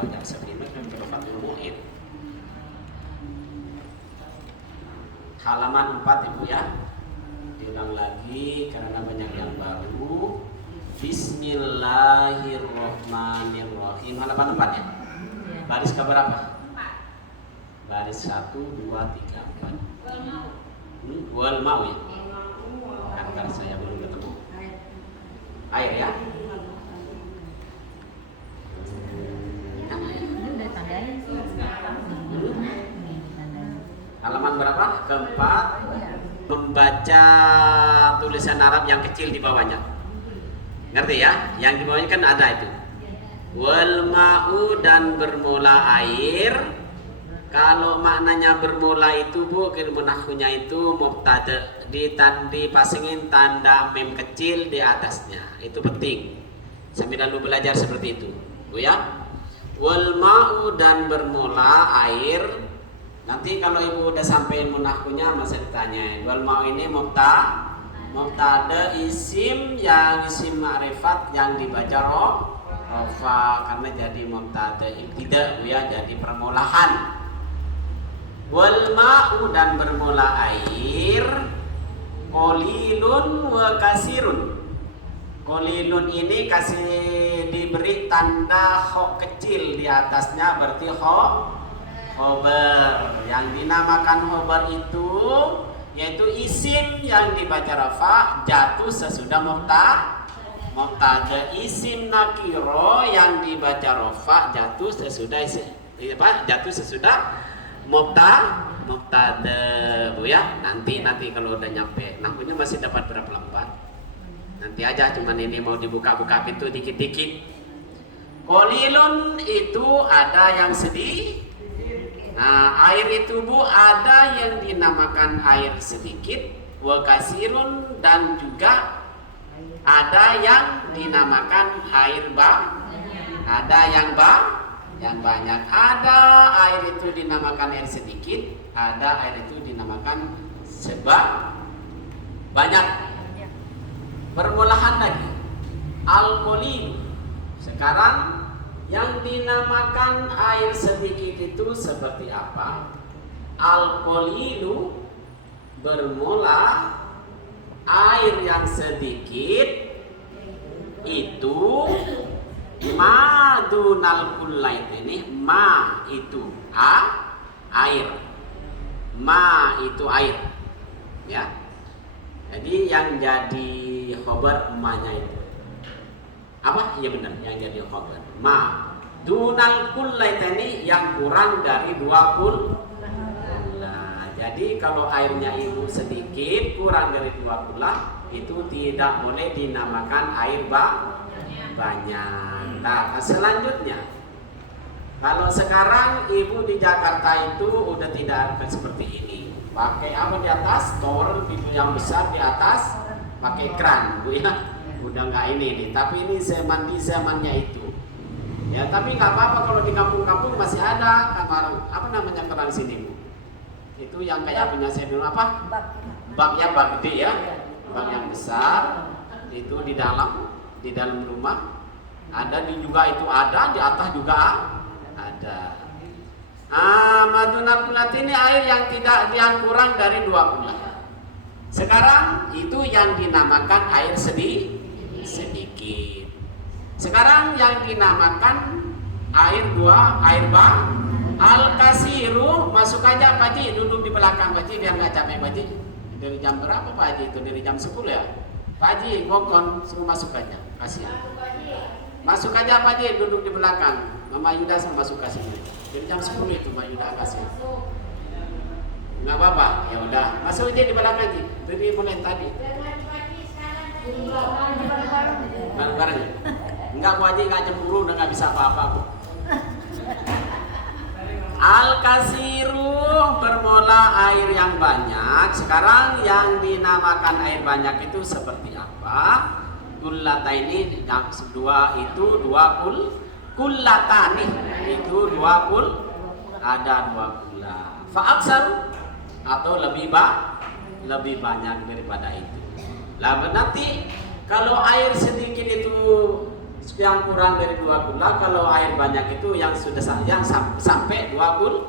banyak sekali kan Fathul Mu'in. Halaman 4 Ibu ya. Diulang lagi karena banyak yang baru. Bismillahirrahmanirrahim. Halaman 4 ya. Baris ke berapa? 4. Baris 1 2 3 4. Wal mau ya. Karena saya belum ketemu. Air ya. Halaman berapa? Keempat. Membaca tulisan Arab yang kecil di bawahnya. Ngerti ya? Yang di bawahnya kan ada itu. Wal ma'u dan bermula air. Kalau maknanya bermula itu Bu, ilmu nahwunya itu mubtada, dipasangin tanda mim kecil di atasnya. Itu penting. Sambil lalu belajar seperti itu, Bu ya. Wal ma'u dan bermula air. Nanti kalau Ibu udah sampai ilmu nahwunya masa ditanya. Wal ma'u ini mubtada isim yang isim ma'rifat yang dibaca rafa karena jadi mubtada ibtida Bu ya, jadi permulaan. Wal ma'u dan bermula air. Qalilun wa kasirun. Qalilun ini kasih diberi tanda kho kecil di atasnya, berarti khobar. Yang dinamakan khobar itu yaitu isim yang dibaca rafa jatuh sesudah mubtada. Isim nakiro yang dibaca rafa jatuh sesudah mubtada Bu ya. Nanti kalau udah nyampe nahwunya masih dapat berapa lembar. Nanti aja, cuman ini mau dibuka-buka pintu dikit-dikit. Qalilun itu ada yang sedih. Nah, air itu Bu ada yang dinamakan air sedikit, wa kasirun dan juga ada yang dinamakan air ada yang banyak. Ada air itu dinamakan air sedikit, ada air itu dinamakan banyak. Permulaan lagi al-qalil. Sekarang yang dinamakan air sedikit itu seperti apa? Al-qalilu bermula air yang sedikit itu madunal kullait ini. Ma itu air. Ma itu air ya. Jadi yang jadi khobar emaknya itu apa? Iya benar, yang jadi khobar ma dunal kullait ini yang kurang dari 20. Nah, jadi kalau airnya itu sedikit kurang dari 20 itu tidak boleh dinamakan air banyak. Nah, selanjutnya kalau sekarang Ibu di Jakarta itu udah tidak akan seperti ini. Pakai apa di atas? Tower pintu yang besar di atas, pakai kran Bu ya. Udah nggak ini nih, tapi ini zaman di zamannya itu. Ya, tapi nggak apa-apa kalau di kampung-kampung masih ada kamar apa namanya keran sini Bu. Itu yang kayak punya saya dulu apa? Bak gede ya. Bak yang besar itu di dalam rumah. Ada juga itu ada, di atas juga ada. Madunal kulat ini air yang kurang dari 20. Sekarang itu yang dinamakan air sedikit. Sekarang yang dinamakan air al-kasiru. Masuk aja Pak Haji, duduk di belakang Pak Haji biar nggak capek Pak Haji. Dari jam berapa Pak Haji itu? Dari jam 10 ya Pak Haji. Gokon suruh masuk aja, kasih. Masuk aja Pak Haji, duduk di belakang. Mama Yuda sama masuk kasih. Dari jam 10 itu Mama Yuda kasih. Nggak apa-apa, ya udah. Masuk aja di belakang Haji. Dari mulai tadi. Bareng-bareng. Enggak Bu Haji, nggak cemburu, udah nggak bisa apa-apa Bu. Al-kasiru bermula air yang banyak. Sekarang yang dinamakan air banyak itu seperti apa? Kullata ini yang dua itu kullatani itu ada 2 kula. Fa'aksaru atau lebih banyak daripada itu. Lah nanti kalau air sedikit itu yang kurang dari 2 kula, kalau air banyak itu yang sudah sampai 2 kula.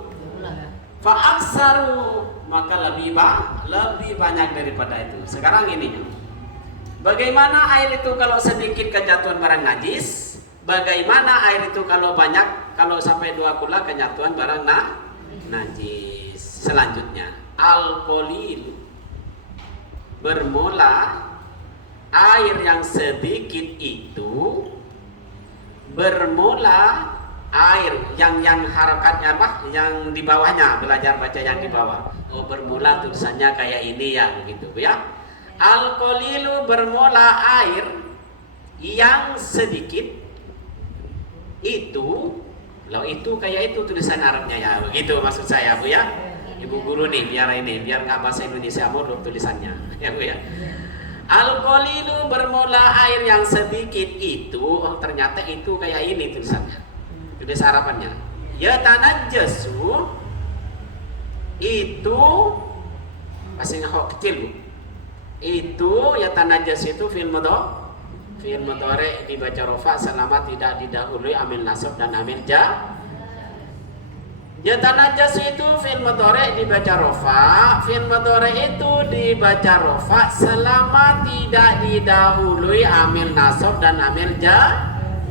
Fa aksaru, maka lebih banyak daripada itu. Sekarang ini, bagaimana air itu kalau sedikit kejatuhan barang najis? Bagaimana air itu kalau banyak, kalau sampai 2 kula kejatuhan barang najis? Selanjutnya, al-qalil, bermula air yang sedikit itu, bermula air yang harakatnya apa? Yang di bawahnya, belajar baca yang di bawah. Oh, bermula tulisannya kayak ini ya, begitu ya. Al-qalilu, bermula air yang sedikit itu. Kalau itu kayak itu tulisan Arabnya ya, begitu maksud saya, Bu ya. Ibu guru nih, biar nggak bahasa Indonesia mulu tulisannya, ya Bu ya. Al-qalilu, bermula air yang sedikit itu, oh ternyata itu kayak ini tulisannya. Tulis harapannya. Ya tanajjasu, itu masih ngehok kecil Bu. Itu ya tanajjasu itu fil mudhari dibaca rafa selama tidak didahului amil nasab dan amil ja. Ya tanajjasu itu fil mudhari dibaca rafa, fil mudhari itu dibaca rafa selama tidak didahului amil nasab dan amil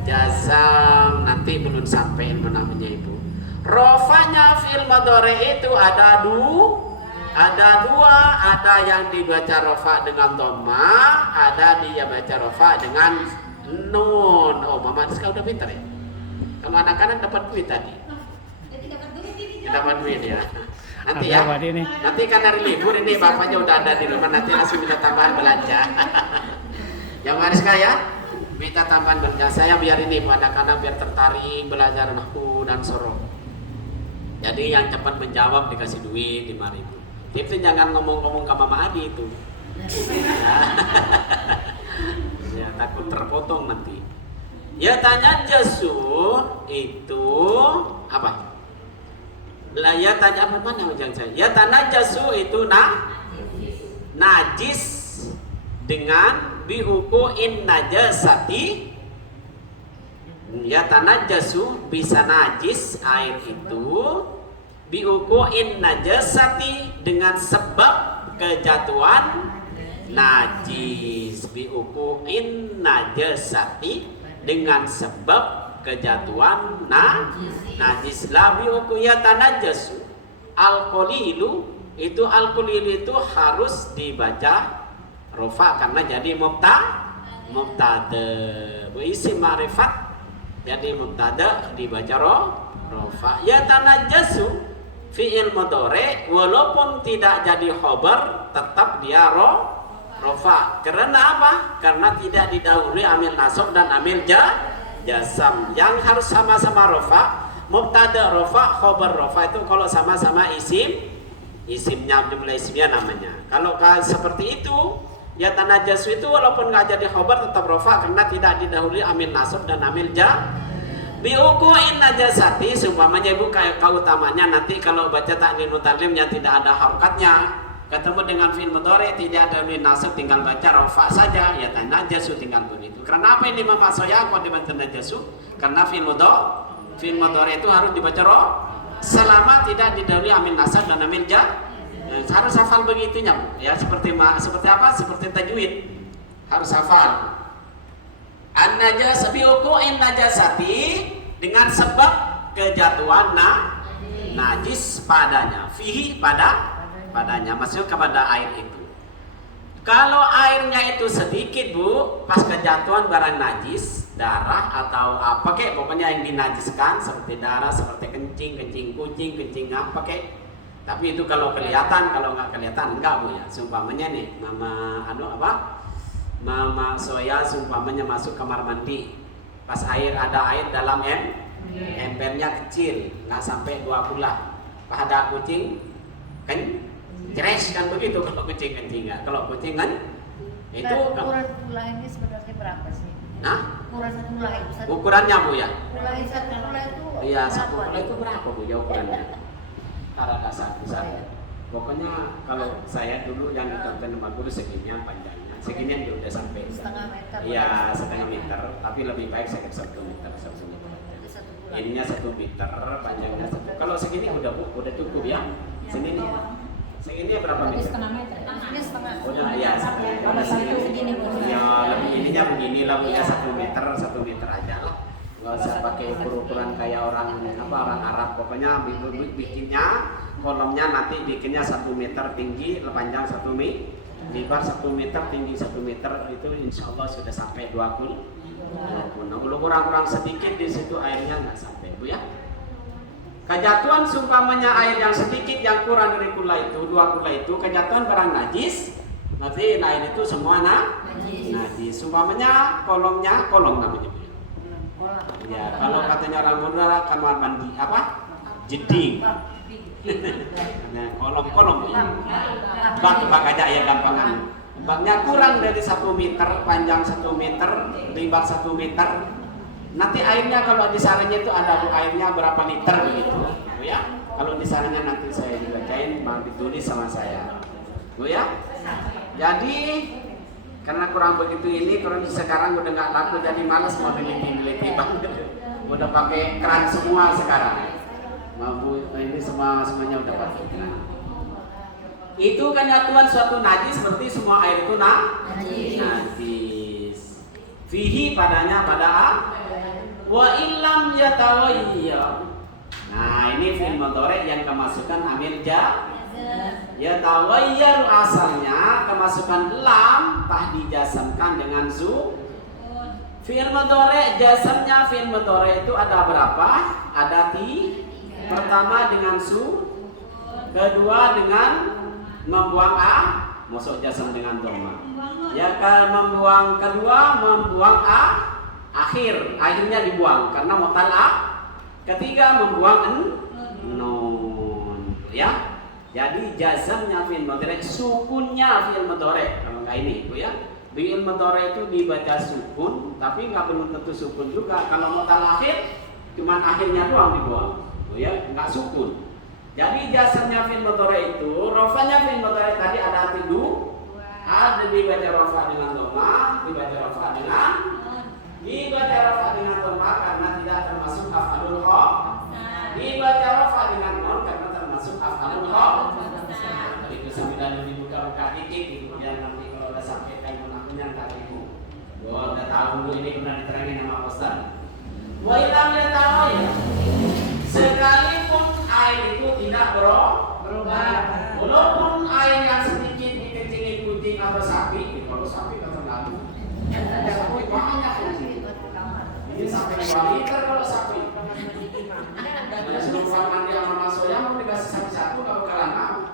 jazam. Nanti belum sampai ilmu namanya Ibu. Rafanya fil mudhari itu ada dua, ada yang dibaca rafa dengan dhamma, ada dia baca rafa dengan nun. Oh, Mama Rizka udah pintar ya. Kalau anak-anak dapat duit tadi. Dapat duit ya. Nanti ya. Nanti kan hari libur ini bapaknya udah ada di rumah, nanti langsung minta tambahan belanja. Yang Mariska ya, minta tambahan belanja. Saya biar ini anak-anak biar tertarik belajar nahwu dan sorof. Jadi yang cepat menjawab dikasih duit 5.000. Itu jangan ngomong-ngomong ke Mama Adi itu. Ya, takut terpotong nanti. Ya tanajjasu itu apa? Lah ya tanya apa mana ujang saya? Ya tanajjasu itu najis dengan biukuin najasati. Ya tanajjasu bisa najis air itu biukuin najasati dengan sebab kejatuhan najis. Biukuin najasati dengan sebab kejatuhan najis. La biuku ya tanajjasu al-qalilu itu, al-qalilu itu harus dibaca rafa karena jadi mubtada isim ma'rifat, jadi mubtada dibaca rafa. Ya tanajjasu fi'il mudhari walaupun tidak jadi khabar tetap dia rafa. Karena apa? Karena tidak didahului amil nasab dan amil jazam. Yang harus sama-sama rafa, mubtada rafa, khabar rafa itu kalau sama-sama isimnya jumlah isimnya namanya. Kalau seperti itu ya tanajjasu itu walaupun nggak jadi khabar tetap rafa karena tidak didahului amil nasab dan amil biukuin najasati. Seumpamanya Ibu kayak kautamanya nanti kalau baca ta'lil mutalimnya tidak ada harokatnya, ketemu dengan fi'il mudhari tidak ada min nasab, tinggal baca rafa saja, ya tanajjasu tinggal pun itu. Karena apa ini Mama Soya kok dibaca tanajjasu? Karena fi'il mudhari itu harus dibaca selama tidak didahului amil nasab dan amil harus hafal begitunya Bu. Ya seperti apa? Seperti tajwid harus hafal. An-najas biukuin najasati dengan sebab kejatuhan najis padanya, fihi padanya, maksudnya kepada air itu. Kalau airnya itu sedikit Bu, pas kejatuhan barang najis, darah atau apa kek, pokoknya yang dinajiskan seperti darah, seperti kencing kucing, kencing apa kek. Tapi itu kalau kelihatan, kalau nggak kelihatan enggak Bu ya. Sumpamanya nih, Mama Soya sumpamanya masuk kamar mandi, pas ada air dalam embernya kecil, nggak sampai 2 kula. Pada kucing kan ceres kan begitu kalau kucing kencing nggak. Kalau kucing kan itu ukuran kula ini sebenarnya berapa sih? Ukuran kula itu ukurannya Bu ya? Kula itu iya, 1 kula itu berapa Bu ya ukurannya? Ada dasar besar. Pokoknya kalau saya dulu yang ditonton sama guru seginian panjangnya, seginian dia udah sampai. Setengah meter. Iya, setengah meter, tapi lebih baik saya 1 meter, 1 meter. Jadi 1 bulan. Ininya 1 meter, panjangnya 1. Kalau segini udah cukup ya. Sini nih. Segini berapa Berarti meter? setengah meter. Ini setengah. Udah ya. Kalau satu segini pun. Ya, lebih ininya begini lah, punya 1 meter aja lah. Nggak usah pakai ukuran kayak orang Arab. Pokoknya bikinnya kolomnya nanti bikinnya 1 meter tinggi, panjang 1 meter, lebar 1 meter, tinggi 1 meter, itu insya Allah sudah sampai 20. Nah, kalau kurang sedikit di situ airnya nggak sampai, Bu ya. Kejatuhan seumpamanya air yang sedikit yang kurang dari kula itu, 2 kula itu kejatuhan barang najis, nanti air itu semua najis. Seumpamanya kolom namanya. Ya, kalau katanya orang Madura kamar mandi jeding. Nah, kolom. Bak aja ya gampangan. Baknya kurang dari 1 meter, panjang 1 meter, lebar 1 meter. Nanti airnya kalau disaringnya itu ada airnya berapa liter begitu, Bu ya. Kalau disaringnya nanti saya dibacain, bang ditulis sama saya, Bu ya. Jadi karena kurang begitu ini, kalau sekarang udah nggak laku jadi malas mau teliti bang. Udah pakai keran semua sekarang. Bu, ini semuanya udah pakai keran. Itu kan aturan suatu najis seperti semua air itu najis. Fihi padanya pada wa illam yatawayya. Nah, ini fi'il mudhari yang kemasukan amil yatawayyaru asalnya kemasukan lam tah dijasamkan dengan zu. Fi'il mudhari jasamnya fi'il mudhari itu ada berapa? Ada pertama dengan su, kedua dengan membuang masuk jasam dengan dhamma. Ya kan membuang kedua membuang akhirnya dibuang karena mutal ketiga membuang nun ya. Jadi jazamnya fi'il mudhari, sukunnya fi'il mudhari. Kalau enggak ini Bu ya. Fi'il mudhari itu dibaca sukun tapi enggak belum tentu sukun juga. Kalau mutal akhir cuma akhirnya doang dibuang. Bu ya, enggak sukun. Jadi jazamnya fi'il mudhari itu, rafanya fi'il mudhari tadi ada ada dibaca rafa dengan dhamma, dibaca rafa dengan dhamma karena tidak termasuk af'alul khamsah. Dibaca rafa dengan nun karena termasuk af'alul khamsah. Itu 9.000 buka titik kemudian nanti kalau udah sampai kayak menakunya enggak itu. Gua udah tahu Bu ini pernah diterangin sama Ustaz. Wa illam yatawayya. Sekalipun air itu tidak berubah. Walaupun air yang sedikit dikencingin kucing atau sapi, kalau sapi kan terlalu. Sapi banyak kucing. Ini sampai 2 liter kalau sapi. Ada seluruh mandi sama Mas Soya mau dikasih satu-satu kalau kalian mau.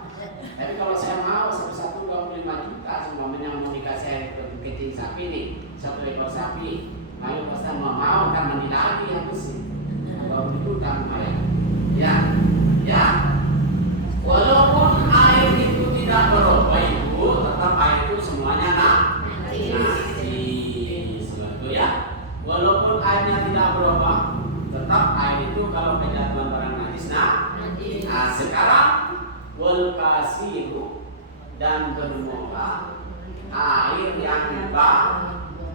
Tapi kalau saya mau satu-satu 25 juta, semuanya mau dikasih air kucing sapi nih, 1 ekor sapi. Ayo pasti mau kan mandi lagi habis. Kalau itu kan ya. Walaupun air itu tidak berubah Ibu, tetap air itu semuanya najis. Betul ya. Walaupun airnya tidak berubah, tetap air itu kalau kejatuhan barang najis Nah, sekarang wal kasiru dan bermoga air yang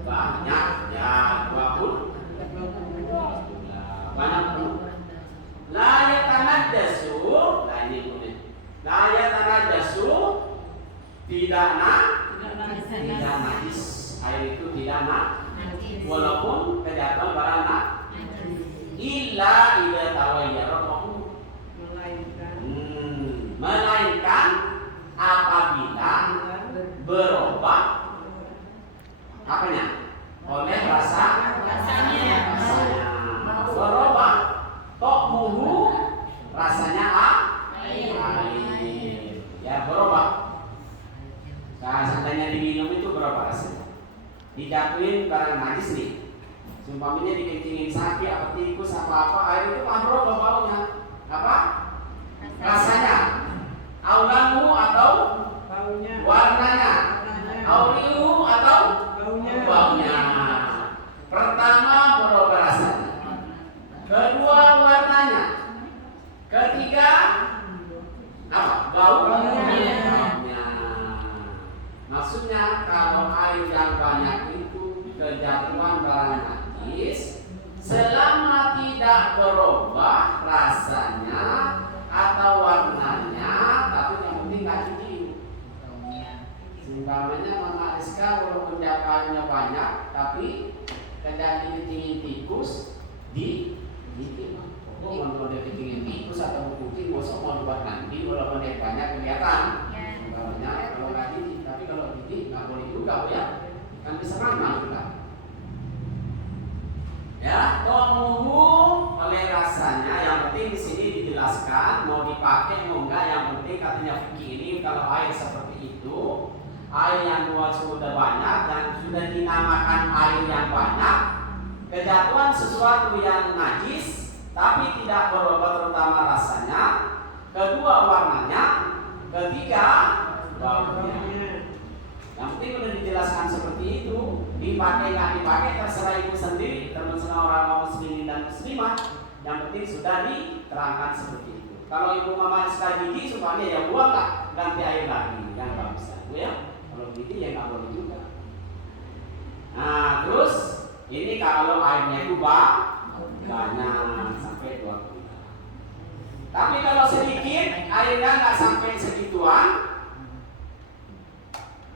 banyak ya 20 banyak penuh. La yatanajjasu, nah ini kemudian. La yatanajjasu tidak najis. Air itu tidak najis. Walaupun kejatuhan barang illa idza tawayyara melainkan apabila berubah apanya? Oleh rasanya. Berubah tokmuhu rasanya air. Ya berubah. Nah, seandainya diminum itu berubah rasanya. Dijatuhin barang najis nih. Sumpamanya dikencingin sapi apa tikus apa air itu kan berubah baunya. Apa? Rasanya. Aulamu atau warnanya. Auliu atau baunya. Pertama berubah rasanya. Kedua warnanya. Ketiga apa? Baunya. berubah rasanya atau warnanya, tapi yang penting nggak cium. Seumpamanya Mama Rizka walaupun jawabannya banyak, tapi kejadian dingin tikus di pokok mau dia dingin tikus atau kucing, bosok mau dibuat nanti walaupun dia banyak kelihatan. Seumpamanya kalau nggak gigi, tapi kalau gigi nggak boleh juga ya, kan bisa ramah juga. Ya, tomuhu oleh rasanya, yang penting di sini dijelaskan mau dipakai mau enggak, yang penting katanya fikih ini kalau air seperti itu, air yang sudah banyak dan sudah dinamakan air yang banyak, kejatuhan sesuatu yang najis tapi tidak berubah terutama rasanya, kedua warnanya, ketiga baunya. Yang penting sudah dijelaskan seperti itu, dipakai nggak dipakai terserah ibu sendiri, terserah orang muslimin dan muslimah. Yang penting sudah diterangkan seperti itu. Kalau ibu mama sekali gigi supaya ya buang lah, ganti air lagi, yang nggak bisa, bu ya. Kalau gigi ya nggak boleh juga. Nah terus ini kalau airnya itu banyak sampai 2 liter. Tapi kalau sedikit airnya nggak sampai segituan,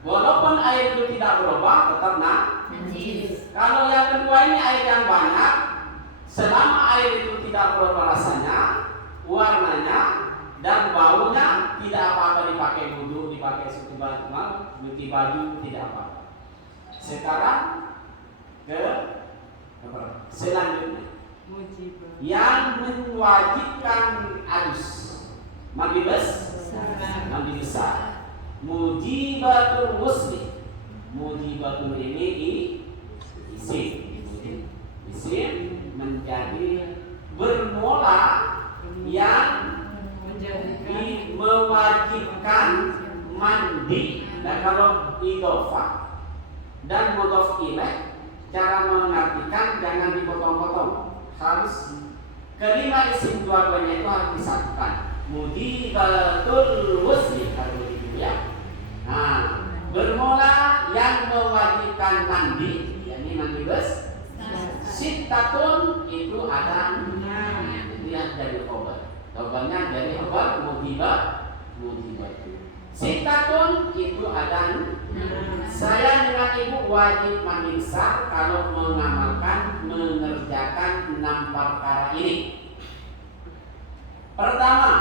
walaupun air itu tidak berubah, tetap najis. Kalau yang kedua ini air yang banyak, selama air itu tidak berubah rasanya, warnanya, dan baunya, tidak apa-apa dipakai wudhu, dipakai cuci baju, tidak apa-apa. Sekarang ke selanjutnya, yang mewajibkan adus, mandi besar. Mujibatul muslim. Mujibatul ini isim menjadi bermula yang mewajibkan mandi. Dan kalau idhofah dan mudhof ilaih, cara mengartikan jangan dipotong-potong, harus kelima isim dua-duanya itu harus disatukan. Mujibatul muslim ya. Nah, bermula yang mewajibkan mandi, yakni mandi besar. Sittatun itu ada 6. Itu yang dari obat. Obatnya dari obat mujibatu. Sittatun itu ada 6. Saya dengan ibu wajib mandi besar kalau mengerjakan 6 perkara ini. Pertama,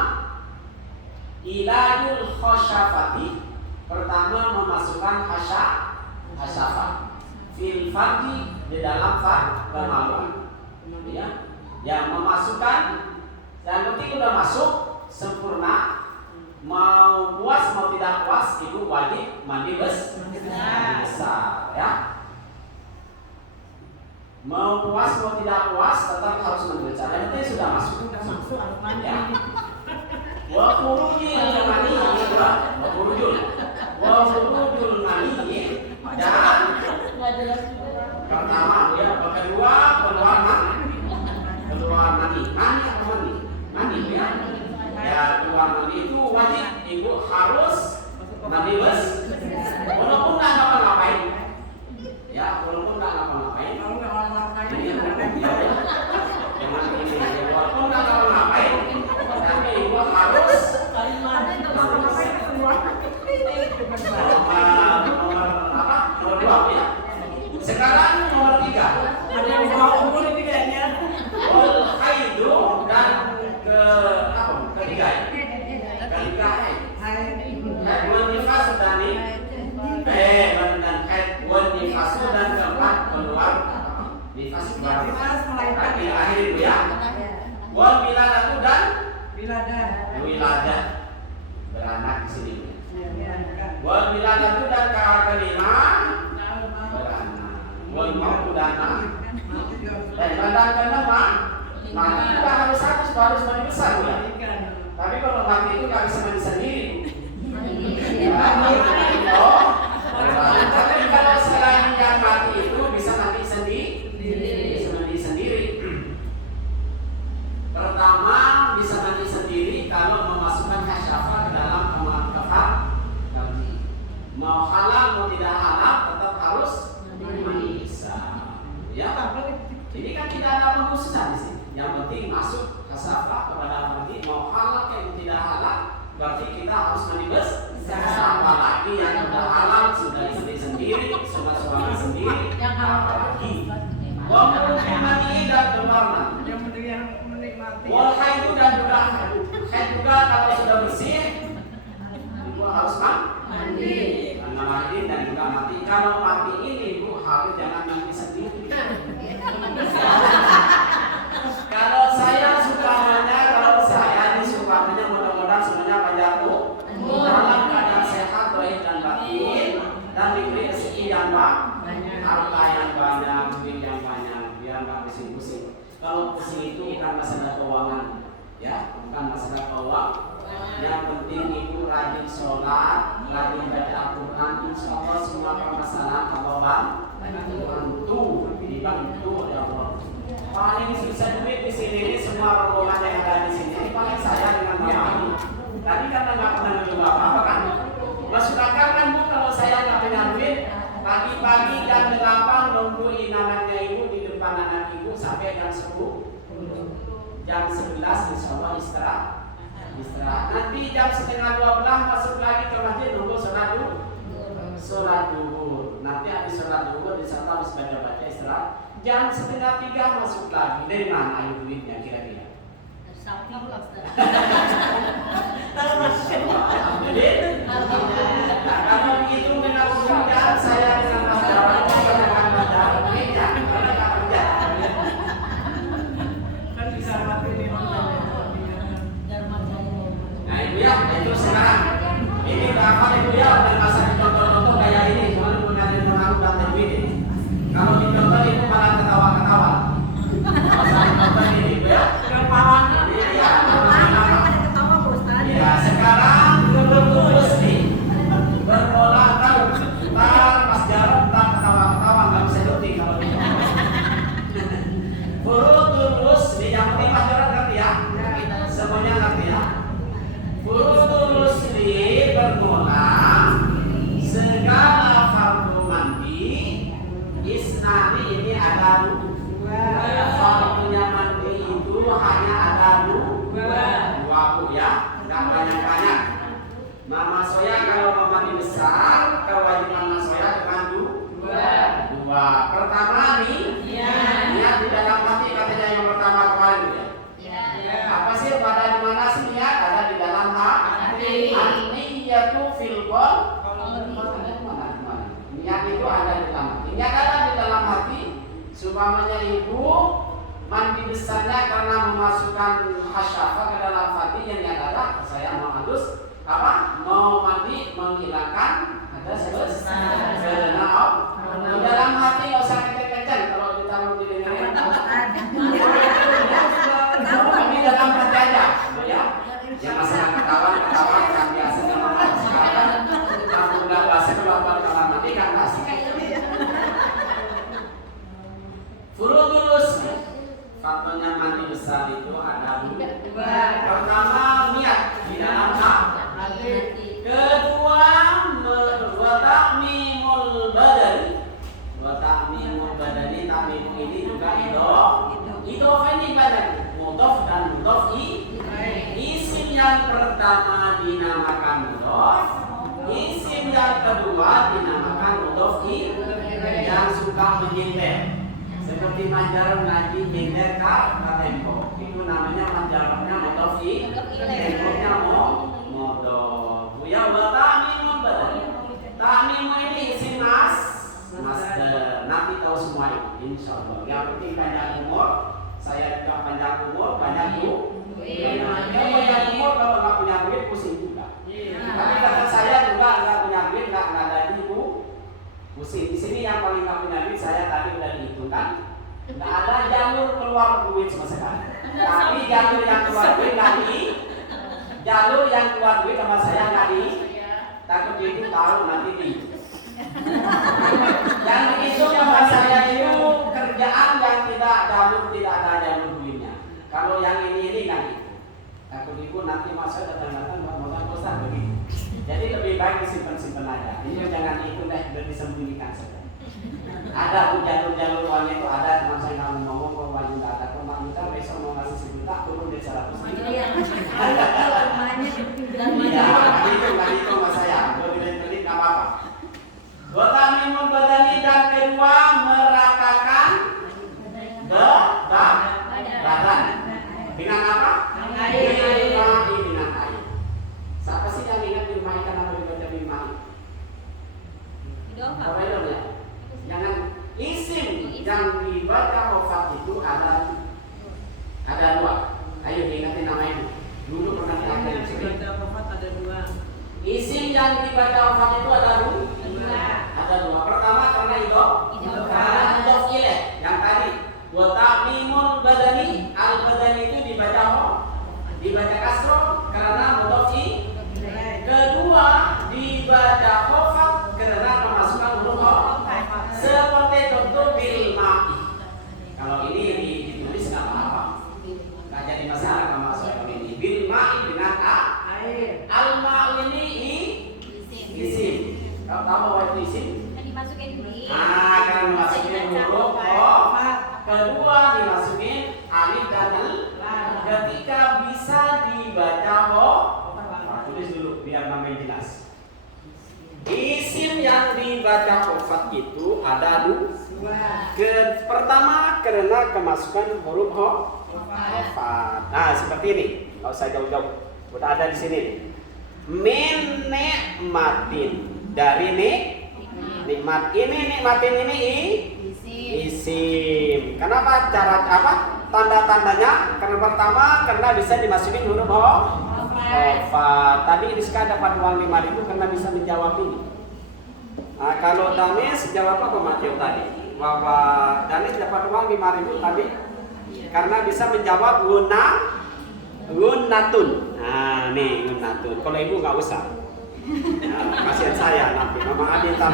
ilajul khosyafati, pertama memasukkan hasyafah fil farji, di dalam kemaluan, ya, yang memasukkan, yang penting udah masuk sempurna, mau puas mau tidak puas ibu wajib mandi besar, ya. Mau puas mau tidak puas tetap harus mandi besar, yang penting sudah masuk, ya. Wa khurujul mani dan pertama ya, kedua keluar mani ya. Ya keluar mani itu wajib ibu harus mandi walaupun nggak ngapa-ngapain, ya walaupun nggak ngapa-ngapain, walaupun nggak ngapa-ngapain, tapi ibu harus nomor 2 ya. Sekarang nomor 3. Ada yang bawa umur ini kayaknya. Wal haidu dan ketiga wal nifas dan wal nifas dan keempat keluar nifas laki akhir itu ya. Wal wiladatu dan wiladah beranak di sini. Wal wiladatu dan kelima beranak. Wal mautu dan keenam mati juga harus mandi besar ya. Tapi kalau mati itu nggak bisa mandi sendiri. Tapi kalau selain yang mati itu bisa mandi sendiri. Pertama bisa mandi sendiri kalau memasukkan hasyafah ke dalam kafar. Mau halal mau tidak halal tetap harus mandi besar. Ya. Ini kan tidak ada pengkhususan di sini. Yang penting masuk musafah kepada mandi mau halal yang tidak halal, berarti kita harus mandi besar. Apalagi yang sudah halal sudah istri sendiri, sama suami sendiri, apalagi walaupun mandi dan berwarna. Yang penting yang menikmati. Wal haidu dan juga haid juga kalau sudah bersih itu harus mandi. Karena mandi dan juga mati. Kalau mati ini Bu harus jangan mandi sendiri. Kalau saya mudah-mudahan semuanya panjang dalam keadaan sehat, baik dan batin, dan diberi rezeki yang banyak, harta yang banyak, duit yang banyak, biar nggak pusing-pusing. Kalau pusing itu bukan masalah keuangan, ya, bukan masalah keuangan. Yang penting itu rajin sholat, rajin baca Al-Quran, insya Allah semua permasalahan Allah dibantu oleh Allah. Paling susah duit di sini ini semua rombongan yang ada di sini. Ini paling saya dengan Bapak ini. Tadi karena nggak pernah dulu apa kan? Masuk akal kan Bu kalau saya nggak punya duit, pagi-pagi jam 8 nunggu inangannya ibu di depan anak ibu sampai jam 10. Jam 11 insya Allah istirahat. Nanti jam setengah 12 masuk lagi ke masjid nunggu sholat duhur. Nanti habis sholat duhur di sana habis baca istirahat. Jam setengah 3 masuk lagi. Dari mana ayo duitnya kira-kira? Sapi Nah, kalau begitu dengan pekerjaan saya dengan Mas Jawa dengan Mas Jawa duitnya karena nggak kerja. Kan bisa mati di Nah itu ya, itu sekarang. Ini apa itu ya? Dan masa contoh-contoh kayak ini, soalnya punya mengaku dan duit ini. Kalau dicontoh itu malah ketawa-ketawa. Masa contoh ini ya? Gampang. Iya. Ya sekarang terus nih berpola kan, Mas Jarod ketawa-ketawa nggak bisa cuti kalau itu. Terus nih yang penting Mas Jarod ngerti ya? Semuanya ngerti ya? Terus nih berpola segala fardu mandi isnani ini ada dua. Fardunya mandi itu hanya ada dua Bu ya. Nggak banyak-banyak. Mama Soya kalau mau mandi besar, kewajiban Mama Soya cuma dua. Pertama nih, niat di dalam hati katanya yang pertama kemarin ya. Apa sih pada di mana sih niat? Ada di dalam hati. Yaitu filbol. Niat itu ada di dalam hati. Niat ada di dalam hati. Supamanya ibu mandi besarnya karena memasukkan hasyafa ke dalam hati yang adalah saya mau halus mau mandi menghilangkan ada sebesar di dalam hati nggak usah kenceng kalau ditaruh di dengerin di dalam hati aja ya yang masalah ketawa yang biasanya menghasilkan kamu nggak bahasa keluar kamar mandi kan masih furudulus. Faktornya mandi besar itu ada dua. Pertama niat di dalam hati. Kedua ta'mimul badani. Ta'mimul badani, ta'mim ini juga idof ini banyak. Mudhof dan mudhof isim yang pertama dinamakan mudhof. Isim yang kedua dinamakan mudhof yang suka menyindir. Seperti Manjaran ngaji nyender ka tempo. Itu namanya Manjarannya mudhof temponya mudhof. Ya wa ta'mimul badani. Ta'mim ini isim masdar. Nanti tahu semua itu insyaallah. Yang penting panjang umur, saya juga panjang umur, banyak duit. Kalau panjang umur kalau nggak punya duit pusing juga. Tapi kata saya juga nggak punya duit nggak ada ibu. Pusing. Di sini yang paling nggak punya duit saya tadi udah dihitungkan. Nggak ada jalur keluar duit sama sekali. Tapi jalur yang keluar duit nggak jalur yang keluar duit sama saya nggak takut itu tahu nanti yang itu sama saya itu kerjaan yang tidak ada jalur duitnya. Kalau yang ini kan itu. Takut ibu nanti masa datang mau bosan begitu. Jadi lebih baik disimpan aja. Ini jangan itu disembunyikan saja. Ada jalur uangnya itu ada, teman saya nggak mau ngomong kalau wajib nggak ada, kalau minta besok mau ngasih 1 juta turun desa Iya. Rumahnya dan Iya, itu mas saya. Gue bilang nggak apa-apa. Wataminul badani dan kedua meratakan badan. Dengan apa? Dengan air. Siapa sih yang ingat Bilma'i kan apa dibaca Bilma'i? Koridor ya. Jangan isim yang dibaca hafal itu ada dua. Ayo diingatin nama itu. Dulu pernah diajarin di sini. Ada dua. Isim yang dibaca hafal itu ada dua. Pertama karena idof ilaih. Yang tadi wa ta'mimul badani, al badani itu dibaca kasroh karena mudhof ilaih. Kedua dibaca hafal karena kemasukan huruf seperti contoh bil ma'i. Kalau ini ditulis nggak apa-apa, nggak jadi masalah kalau masuk ini bil ma'i dengan air. Al ma'i ini isim. Kalau tahu bahwa itu isim? dimasukin di. Karena dimasukin huruf kedua dimasukin alif dan lam. Ketika bisa dibaca tulis dulu biar namanya jelas. Isim yang dibaca hafat itu ada dua. Pertama karena kemasukan huruf hafat. Nah seperti ini. Kalau saya jauh-jauh, udah ada di sini. Min nikmatin, dari nikmat. Ini nikmatin ini isim. Kenapa tanda-tandanya? Karena pertama karena bisa dimasukin huruf hafat. Tadi Rizka dapat uang 5.000 karena bisa menjawab ini. Nah, kalau Danis jawab apa Mateo tadi? Bahwa Danis dapat uang 5.000 tadi karena bisa menjawab gunatun. Nah, nih gunatun. Kalau ibu nggak usah. Nah, kasihan saya nanti Mama Adi tar.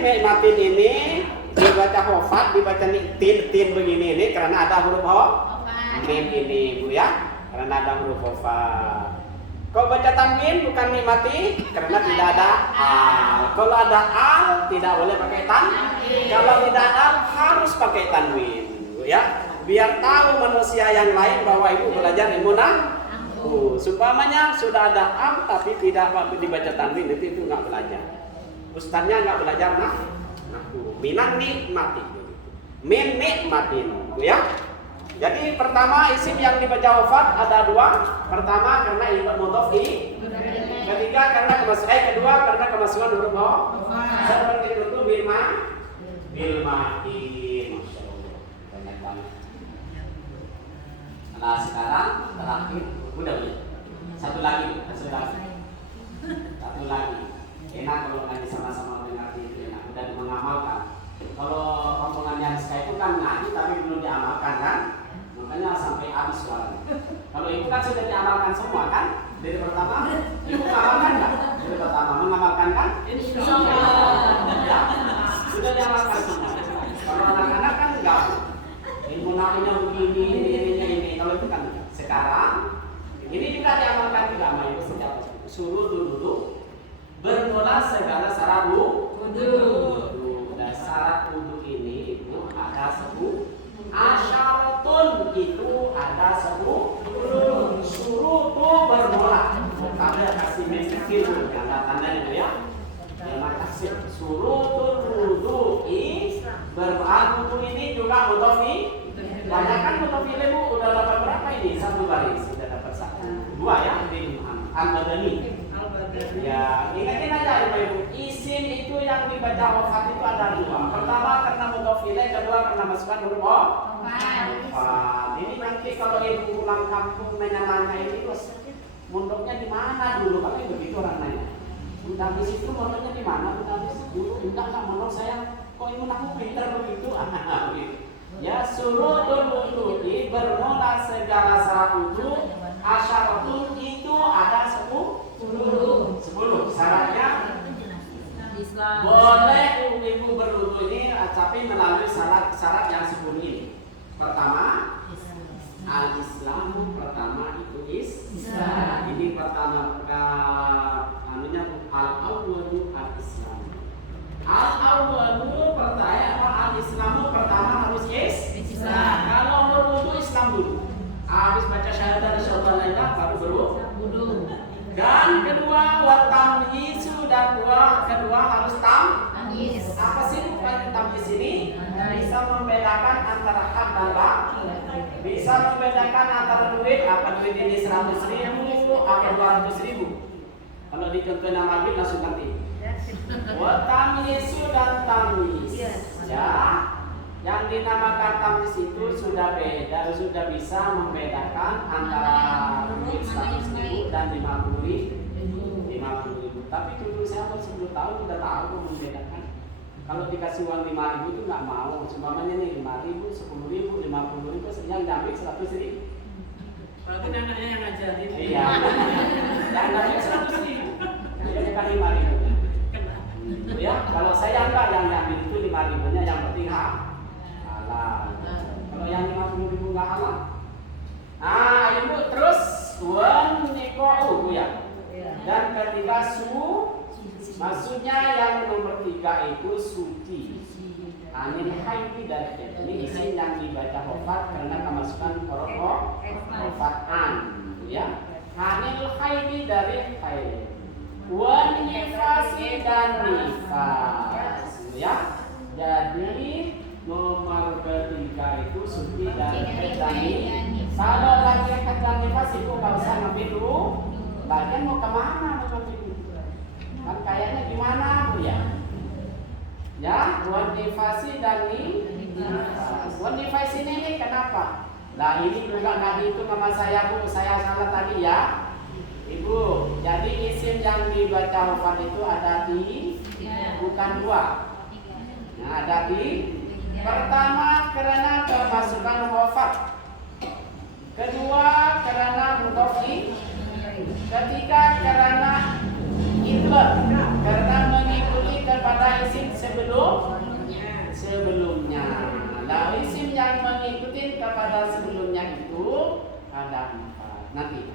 Nikmatin ini dibaca hafat, dibaca tin begini ini karena ada huruf mim ini Bu ya, karena ada huruf hafat. Kalau baca tanwin bukan nikmati karena tidak ada al. Kalau ada al tidak boleh pakai Kalau tidak ada al harus pakai tanwin Bu ya. Biar tahu manusia yang lain bahwa ibu belajar ilmu Sumpamanya sudah ada am tapi tidak dibaca tanwin itu nggak belajar. Ustaznya nggak belajar minan nikmati. Min nikmatin, ya. Jadi pertama isim yang dibaca hafat ada dua. Pertama karena mudhof ilaih. Kedua karena kemasukan huruf hafat. Seperti itu bilma'i. Masyaallah. Banyak banget. Nah sekarang terakhir udah. Satu lagi. Enak kalau ngaji sama-sama mengerti itu enak. Udah mengamalkan. Kalau rombongan yang Rizka itu kan ngaji tapi belum diamalkan kan? Makanya sampai habis suaranya. Kalau ibu kan sudah diamalkan semua kan? Dari pertama, ibu mengamalkan nggak? Dari pertama mengamalkan kan? Ya, sudah diamalkan semua. Kalau anak-anak kan enggak. Ilmu nahunya begini, ini. Kalau itu kan sekarang ini juga diamalkan juga sama ibu sejak suruh dulu bermula segala syarat wudu. Dan syarat wudu ini itu ada 10. Asyaratun itu ada 10. Suruh tuh bermula. Tanda kasih mes kecil tanda itu ya. Terima kasih. Suruh tuh wudu wudu ini juga mudhof. Banyak kan mudhof ilaih Bu udah dapat berapa ini? Satu baris sudah dapat 1. 2 ya di al-badani. Ya, ingatin aja Ibu. Isim itu yang dibaca hafat itu ada 2. Pertama karena mudhof ilaih, kedua karena masukan huruf hafat. Ini nanti kalau ibu pulang kampung nanya-nanya ini terus mondoknya di mana dulu? Kalau begitu orang nanya. Udah di situ mondoknya di mana? Udah di situ. Enggak mondok saya. Kok ibu aku pintar begitu? Ya surutul wudu'i bermula segala syarat wudu. Asyaratun itu ada 10 syaratnya. Boleh ibu berwudu ini tapi melalui syarat yang 10 ini. Pertama, al-Islamu pertama itu Islam. Ini pertama al-awwalu al-Islam. Al-awwalu pertama al-Islamu pertama harus Islam. Kalau bisa membedakan antara duit, apa duit ini 100.000, apa 200.000. Kalau ditentuin nama duit langsung ganti. Wa tamyizu dan tamyiz. Ya, yang dinamakan tamyiz itu sudah beda, sudah bisa membedakan antara duit 100.000 dan 50.000. Tapi dulu saya umur 10 tahun udah tahu membedakan. Kalau dikasih uang 5.000 itu nggak mau. Semuanya nih 5.000, 10.000, 50.000, yang diambil 100.000. Berarti anaknya yang ngajarin. Iya. Yang diambil 100.000. Jadi kan 5.000. Ya, kalau saya enggak, yang diambil itu 5.000-nya yang penting halal. Kalau yang 50.000 nggak halal. Nah, ibu terus wan nikohu ya. Dan ketiga maksudnya yang nomor 3 itu suci. Anil haidi dari ini isim yang dibaca hofat karena kemasukan huruf hofatan, ya. Anil haidi dari haid. Wan nifasi dan nifas, ya. Jadi nomor 3 itu suci dari haid. Kalau lagi dan nifas itu nggak usah ngambil dulu. Lagian mau kemana mengambil itu? Kan kayaknya gimana Bu ya? Ya, wan nifasi dan nifas. Wan nifas ini kenapa? Nah ini juga nggak itu nama saya Bu, saya salah tadi ya. Ibu, jadi isim yang dibaca hufat itu ada di bukan 2. Nah, ada di pertama karena kemasukan hufat. Kedua karena mudhof. Ketiga karena idgham, karena mengikuti kepada isim sebelumnya. Nah, isim yang mengikuti kepada sebelumnya itu ada 4. Nanti.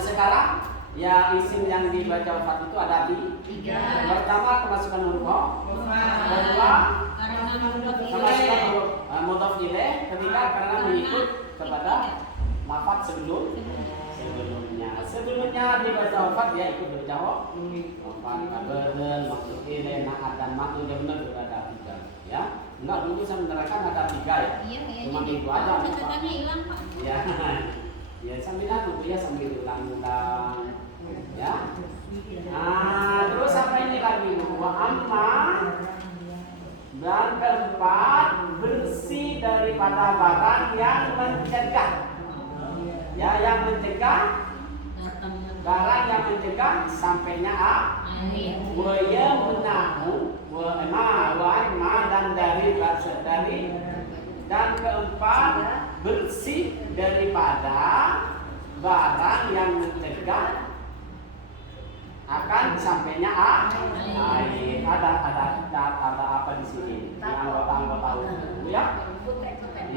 Sekarang ya isim yang dibaca hufat itu ada di 3. Pertama kemasukan huruf. Kedua kemasukan huruf mudhof ilaih. Ketiga karena mengikut kepada lafaz sebelumnya dibaca hufat dia ikut baca hufat kabaran maksud ilaih naat dan matu dia benar ada 3 ya. Enggak dulu saya menerangkan ada 3 ya. Cuma itu aja. Catatannya hilang Pak. Ya. Ya sambil lalu ya sambil ulang-ulang ya. Nah, terus apa ini lagi? Wa amma dan keempat bersih daripada barang yang mencegah. Ya, yang mencegah barang yang mencegah sampainya wa yamnahu wa ma dan dari dan keempat bersih daripada barang yang mencegah akan sampainya air. Ada apa di sini? Di anggota-anggota itu ya.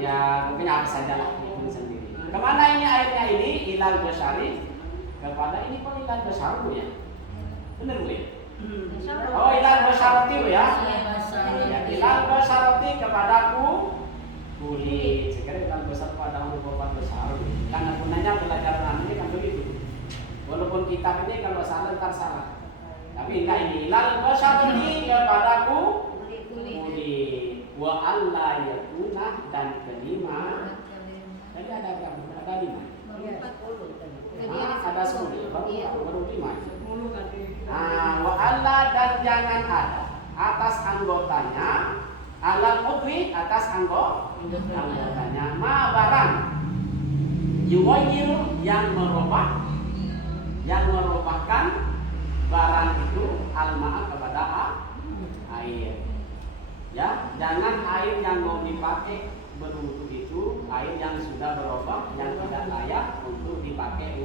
Ya mungkin apa saja lah itu sendiri. Kemana ini airnya ini? Ilal basyari. Kepada ini pun ilal basyar Bu ya. Benar Bu ya? Oh ilal basyarati Bu ya. Ya ilal basyarati kepadaku kulit. Sekarang ilal basyar pada huruf besar. Karena gunanya pelajaran ini kan begitu. Walaupun kitab ini kalau salah ntar salah. Tapi enggak ini ilal basyarati kepadaku kulit. Wa alla yakuna dan kelima. Tadi ada berapa? Ada 5. Ada 10 baru 5. Nah, wa alla dan jangan ada atas anggotanya alal mudri atas anggotanya ma barang yuwayyiru yang merubahkan barang itu al-ma'a kepada air. Ya, jangan air yang mau dipakai berwudu itu air yang sudah berubah yang tidak layak untuk dipakai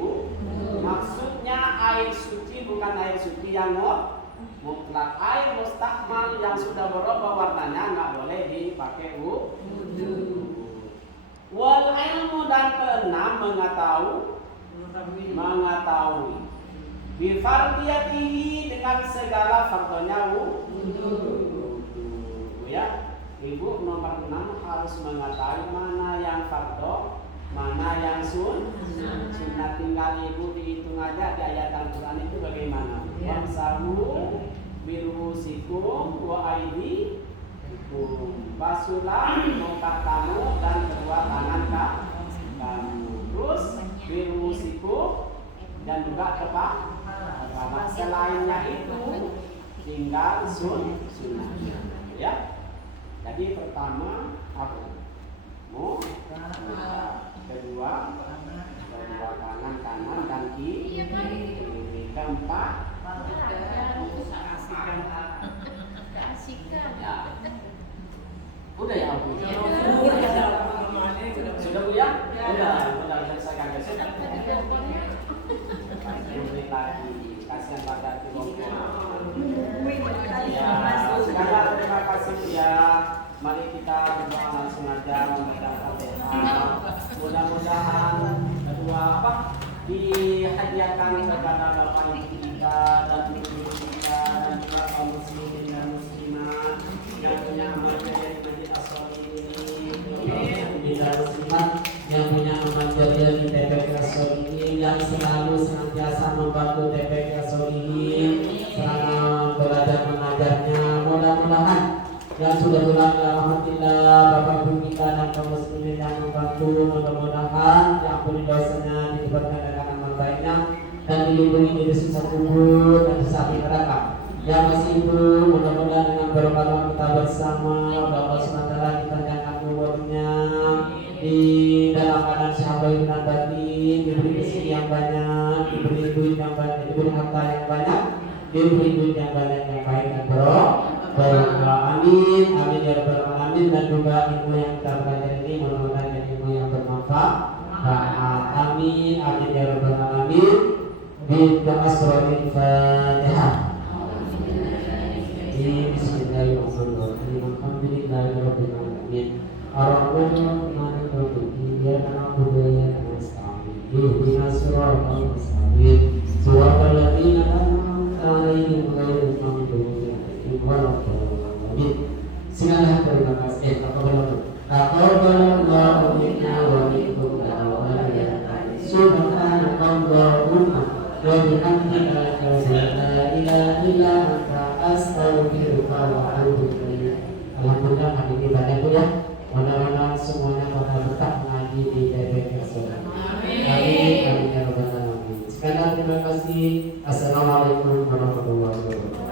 maksudnya air suci bukan air suci yang mutlak. Air mustakmal yang sudah berubah warnanya nggak boleh dipakai wudu. Wal ilmu dan keenam mengetahui bifardiyatihi dengan segala fardonya wudu. Ya. Ibu nomor 6 harus mengetahui mana yang fardo, mana yang sunnah. Tinggal ibu dihitung aja di ayat Al-Quran itu bagaimana. Wamsahu birusikum wa aidikum. Basuhlah muka kamu dan kedua tangan dan juga kepala. Selainnya itu tinggal sunnahnya, ya. Jadi pertama apa? Kedua kanan dan kiri. Keempat udah ya Bu? Sudah Bu ya? Udah selesaikan besok. Ini lagi kasihan pada ya, sekarang terima kasih ya. Mari kita berdoa langsung aja membaca Al-Fatihah. Mudah-mudahan kedua dihadiahkan kepada Bapak Ibu kita dan ibu kita dan juga kaum muslimin dan muslimat yang punya amal jariah di Masjid As-Solihin, yang punya amal jariah di TPK As-Solihin, yang selalu senantiasa membantu TPK As-Solihin selama belajar mengajarnya. Mudah-mudahan yang sudah pulang alhamdulillah Bapak Ibu kita dan kaum muslimin yang membantu, mudah-mudahan diampuni dosanya, dilibatkan dengan amal baiknya dan dilindungi dari siksa kubur dan siksa api neraka. Yang masih hidup, mudah-mudahan dengan berkat kita bersama Allah SWT dipanjangkan umurnya di dalam keadaan sahabat dan batin, diberi rezeki yang banyak, diberi duit yang banyak, diberi harta yang banyak, diberi duit yang banyak yang baik dan amin, amin ya rabbal alamin. Dan juga ilmu yang kita pelajari ini mudah-mudahan jadi ilmu yang bermanfaat. Amin, amin ya rabbal alamin. Doa suratul Fatihah. Bismillahirrahmanirrahim. Alhamdulillahirabbil alamin. Ar-Rahmanir-Rahim. Iyyaka na'budu wa iyyaka nasta'in. Ihdinas siratal mustaqim. Siratal ladzina an'amta 'alaihim ghairil maghdubi 'alaihim waladdallin. Silakan terima kasih. Taqabbalallahu minna wa minkum subhanakallahumma wa bihamdika la ilaha illa anta astaghfiruka wa atubu ilaik. Alhamdulillah hari ini banyak ya. Mudah-mudahan semuanya bakal betah ngaji di TPK As-Solihin. Amin. Amin ya rabbal alamin. Sekali lagi terima kasih. Assalamualaikum warahmatullahi wabarakatuh.